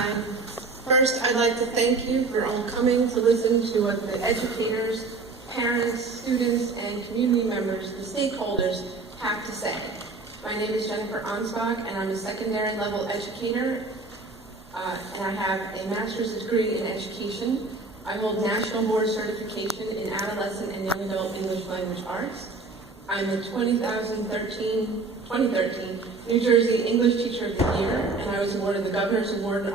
Hi. First, I'd like to thank you for all coming to listen to what the educators, parents, students, and community members, the stakeholders, have to say. My name is Jennifer Ansbach, and I'm a secondary level educator, and I have a master's degree in education. I hold national board certification in adolescent and young adult English language arts. I'm the 2013 New Jersey English Teacher of the Year, and I was awarded the Governor's Award.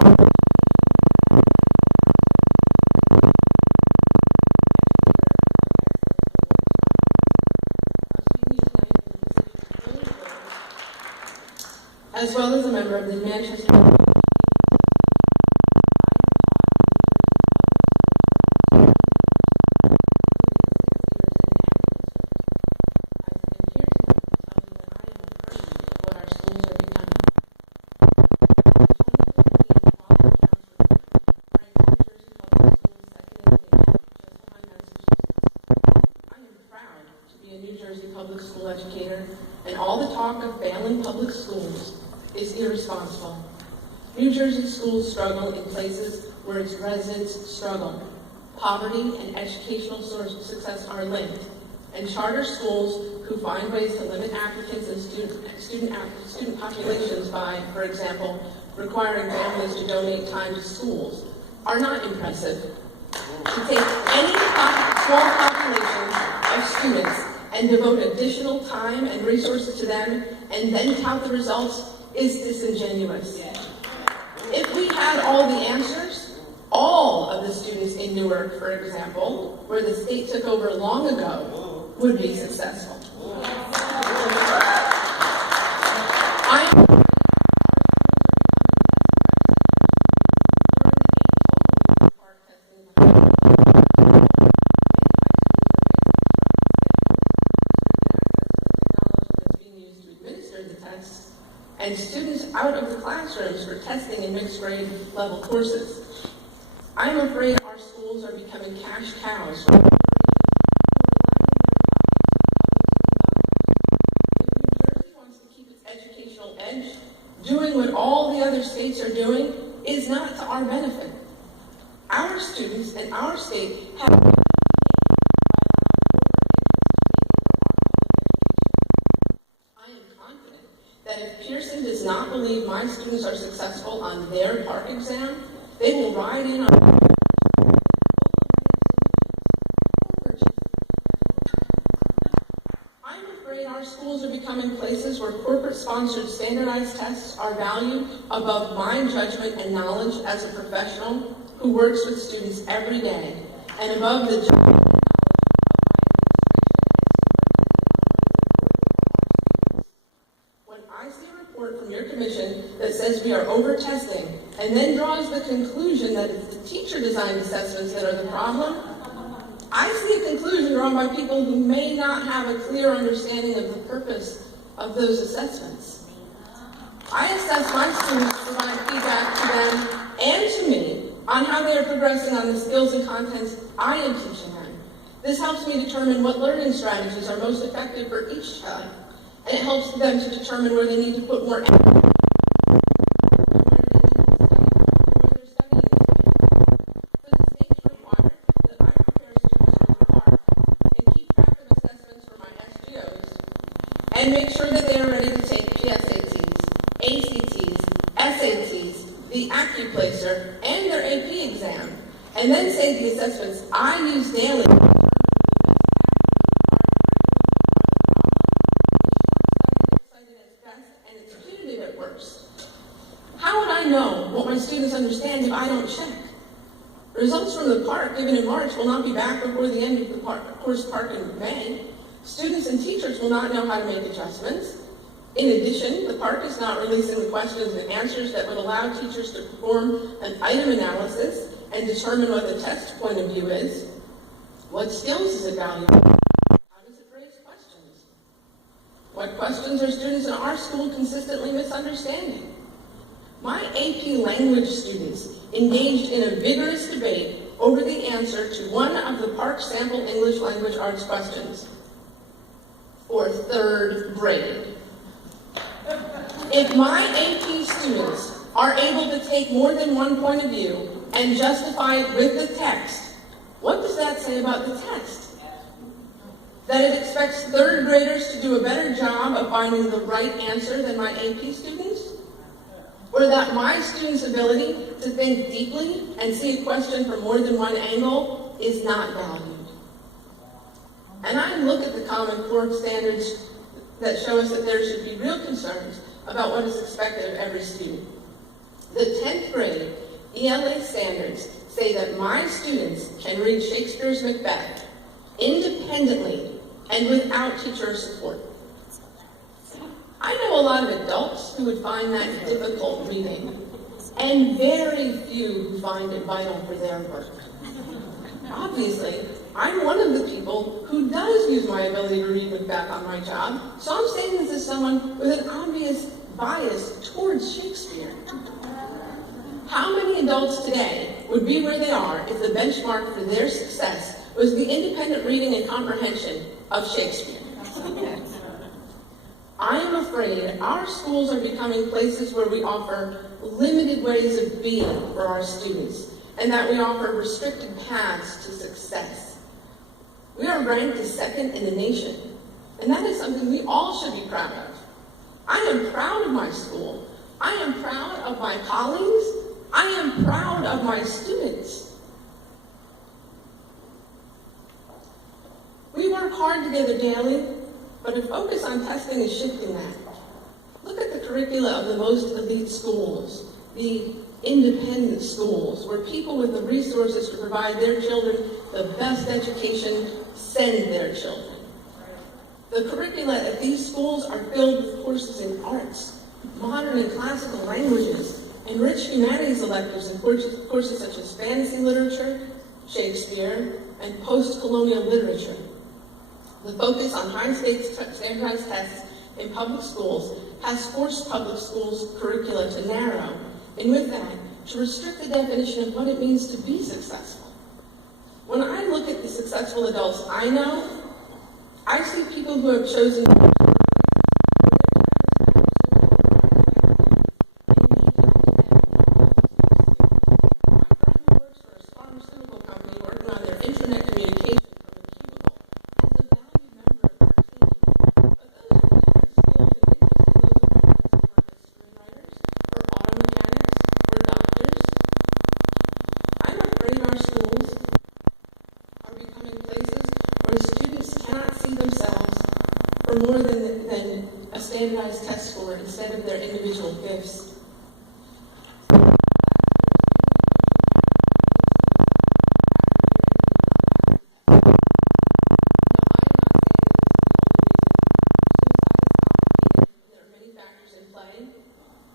As well as a member of the Manchester. Public school educator, and all the talk of failing public schools is irresponsible. New Jersey schools struggle in places where its residents struggle. Poverty and educational success are linked, and charter schools who find ways to limit applicants and student populations by, for example, requiring families to donate time to schools are not impressive. To take any small population of students and devote additional time and resources to them, and then tout the results is disingenuous. If we had all the answers, all of the students in Newark, for example, where the state took over long ago, would be successful. And students out of the classrooms for testing in mixed grade level courses. I'm afraid our schools are becoming cash cows. If New Jersey wants to keep its educational edge, doing what all the other states are doing is not to our benefit. Our students and our state have that if Pearson does not believe my students are successful on their PARCC exam, they will ride in on I'm afraid our schools are becoming places where corporate-sponsored standardized tests are valued above my judgment and knowledge as a professional who works with students every day, and above the from your commission that says we are over-testing and then draws the conclusion that it's the teacher-designed assessments that are the problem, I see a conclusion drawn by people who may not have a clear understanding of the purpose of those assessments. I assess my students, provide feedback to them and to me on how they are progressing on the skills and contents I am teaching them. This helps me determine what learning strategies are most effective for each child, and it helps them to determine where they need to put more effort. And make sure that they are ready to take PSATs, ACTs, SATs, the AccuPlacer, and their AP exam, and then say the assessments I use daily and it's punitive at worst. How would I know what my students understand if I don't check? Results from the PARCC given in March will not be back before the end of the course PARCC in May. Students and teachers will not know how to make adjustments. In addition, the PARCC is not releasing the questions and answers that would allow teachers to perform an item analysis and determine what the test point of view is. What skills is it valued? How does it raise questions? What questions are students in our school consistently misunderstanding? My AP language students engaged in a vigorous debate over the answer to one of the PARCC sample English language arts questions for third grade. If my AP students are able to take more than one point of view and justify it with the text, what does that say about the text? That it expects third graders to do a better job of finding the right answer than my AP students? Or that my students' ability to think deeply and see a question from more than one angle is not valued? And I look at the Common Core standards that show us that there should be real concerns about what is expected of every student. The 10th grade ELA standards say that my students can read Shakespeare's Macbeth independently and without teacher support. I know a lot of adults who would find that difficult reading, and very few who find it vital for their work. Obviously, I'm one of the people who does use my ability to read Macbeth on my job, so I'm saying this as someone with an obvious bias towards Shakespeare. How many adults today would be where they are if the benchmark for their success was the independent reading and comprehension of Shakespeare? I am afraid our schools are becoming places where we offer limited ways of being for our students, and that we offer restricted paths to success. We are ranked as second in the nation, and that is something we all should be proud of. I am proud of my school. I am proud of my colleagues. I am proud of my students. We work hard together daily, but a focus on testing is shifting that. Look at the curricula of the most elite schools, the independent schools, where people with the resources to provide their children the best education send their children. The curricula at these schools are filled with courses in arts, modern and classical languages, and rich humanities electives in courses such as fantasy literature, Shakespeare, and post-colonial literature. The focus on high-stakes standardized tests in public schools has forced public schools' curricula to narrow, and with that, to restrict the definition of what it means to be successful. When I look at the successful adults I know, I see people who have chosen our schools are becoming places where students cannot see themselves for more than a standardized test score instead of their individual gifts.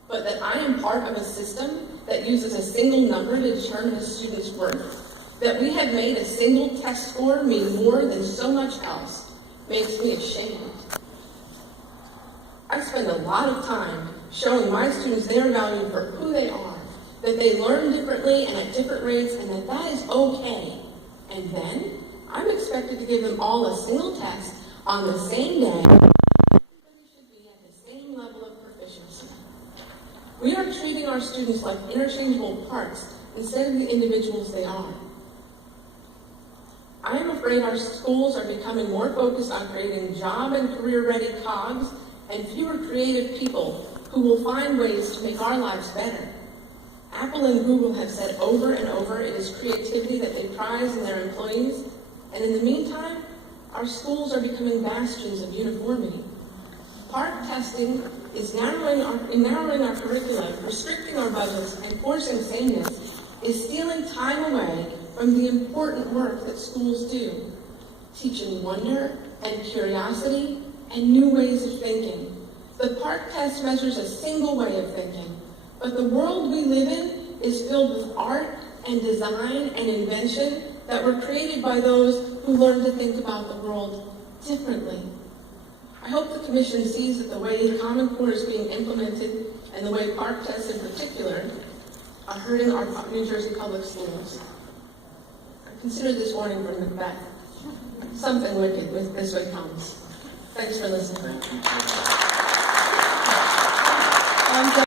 But that I am part of a system that uses a single number to determine a student's worth, that we have made a single test score mean more than so much else, makes me ashamed. I spend a lot of time showing my students they are valued for who they are, that they learn differently and at different rates, and that is okay. And then I'm expected to give them all a single test on the same day. Everybody should be at the same level of proficiency. We are treating our students like interchangeable parts instead of the individuals they are. I am afraid our schools are becoming more focused on creating job and career-ready cogs and fewer creative people who will find ways to make our lives better. Apple and Google have said over and over it is creativity that they prize in their employees, and in the meantime, our schools are becoming bastions of uniformity. PARCC testing is narrowing our curricula, restricting our budgets, and forcing sameness, is stealing time away from the important work that schools do, teaching wonder and curiosity and new ways of thinking. The PARCC test measures a single way of thinking, but the world we live in is filled with art and design and invention that were created by those who learned to think about the world differently. I hope the Commission sees that the way Common Core is being implemented and the way PARCC tests in particular are hurting our New Jersey public schools. Consider this warning from Macbeth. Something wicked with this way comes. Thanks for listening.